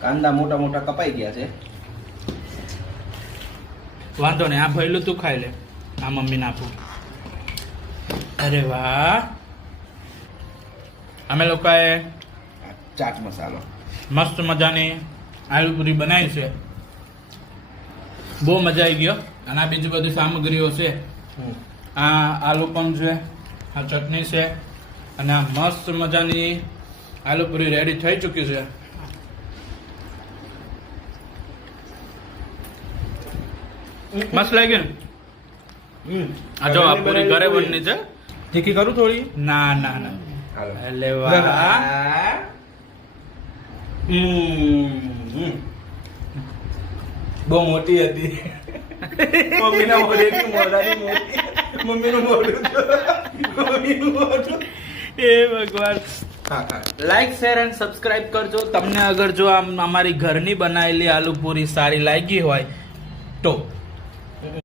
કાંદા મોટા મોટા કપાઈ ગયા છે. વાંધો નહીં, આ ભરેલું તું ખાઈ લે, આ મમ્મી નાખું. અરે વાહ, અમે લોકોએ ચાટ મસાલો. મસ્ત મજાની આલુ પૂરી બનાવી છે. બહુ મજા આવી ગયો. અને આ બીજી બધી સામગ્રીઓ છે. આ આલુ પણ છે, આ ચટણી છે, અને આ મસ્ત મજાની આલુ પૂરી રેડી થઈ ચૂકી છે. મસ્ત લાગી ને? આ જો આ પૂરી ઘરે બનની છે. તીખી કરું થોડી? ના ના ના, હાલો. એટલે વાહ. બહુ મોટી હતી. મમ્મીના મોઢેથી મોઢાની મોટી. મમ્મીનું મોઢું જો. મમ્મીનું મોઢું. એ ભગવાન. લાઈક શેર એન્ડ સબસ્ક્રાઇબ કરજો. તમને અગર જો અમારી ઘરની બનાવેલી આલુ પૂરી સારી લાગી હોય તો